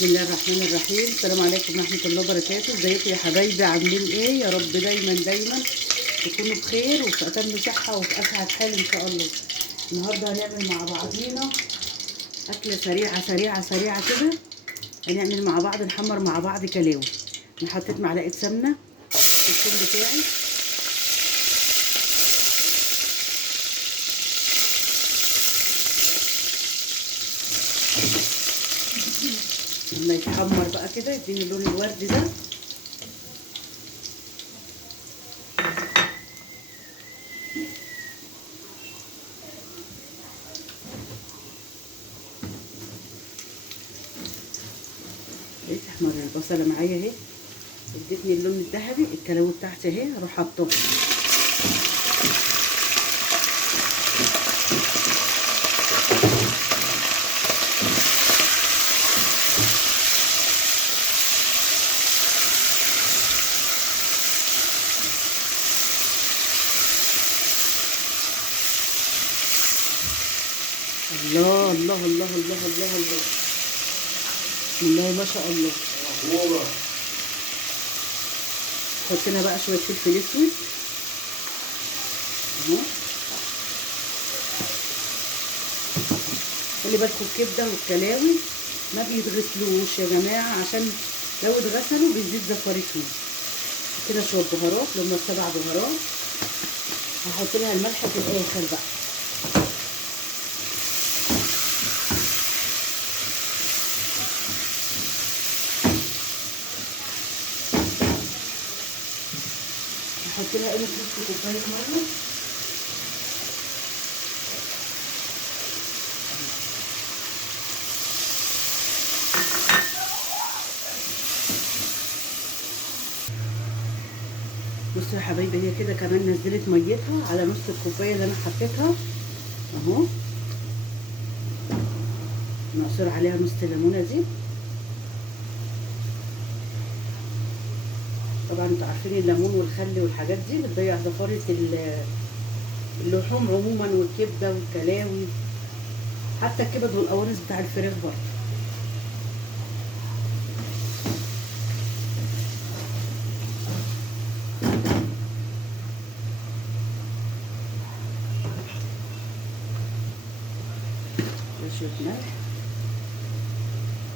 بسم الله الرحمن الرحيم. السلام عليكم ورحمة الله وبركاته. ازيكم يا حبايبي؟ عاملين ايه؟ يا رب دايما دايما تكونوا بخير وفي اتم صحة وفي اسعد حال ان شاء الله. النهارده هنعمل مع بعضينا اكلة سريعة سريعة سريعة كده. هنعمل مع بعض، نحمر مع بعض كلاوي. انا حطيت معلقة سمنة في الثوم بتاعي، لما يتحمر بقى كده يديني اللون الوردي ده. تحمر البصله معايا اهي، ادتني اللون الذهبي. الكلاوي بتاعتي اهي هروح حاطاها. الله الله الله الله الله الله، بسم الله ما شاء الله. حط لنا بقى شويه فلفل اسود اهو. خلي بالكم الكبده والكلاوي ما بيتغسلوش يا جماعه، عشان لو اتغسلوا بيزيد زفارتهم. كده شويه بهارات اللي هم 7 بهارات، هحط لها الملح في الاخر بقى. هحط لها قلب نص كوبايه ميه. بصوا يا حبايبي، هي كده كمان نزلت ميتها على نص الكوبايه اللي انا حطيتها اهو. نعصر عليها نص ليمونه دي. طبعا انتوا عارفين الليمون والخل والحاجات دي بتضيع زفاره اللحوم عموما، والكبده والكلاوي، حتى الكبد والقوانص بتاع الفراخ برضه. شويه ملح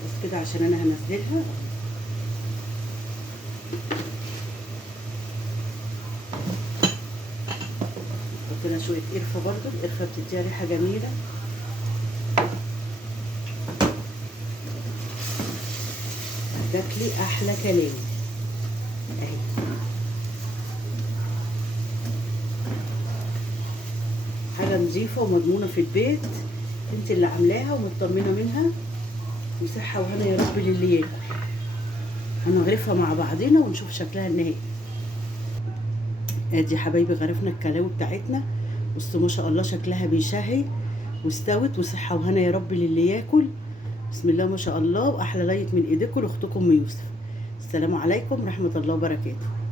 بس كده عشان انا هنزلها. حط لها شويه قرفه برضه، القرفه بتديها ريحه جميله. تاكلي احلى كلاوي اهي. حاجه نظيفه ومضمونه في البيت، انت اللي عاملاها ومطمنه منها، وصحه وهنا يا رب للي ياكل. هنغرفها مع بعضينا ونشوف شكلها النهائي. ادي يا حبايبي غرفنا الكلاوي بتاعتنا. بصوا ما شاء الله شكلها بيشهي، واستوت، وصحه وهنا يا رب للي ياكل. بسم الله ما شاء الله، واحلى لايك من ايديكم لاختكم يوسف. السلام عليكم ورحمه الله وبركاته.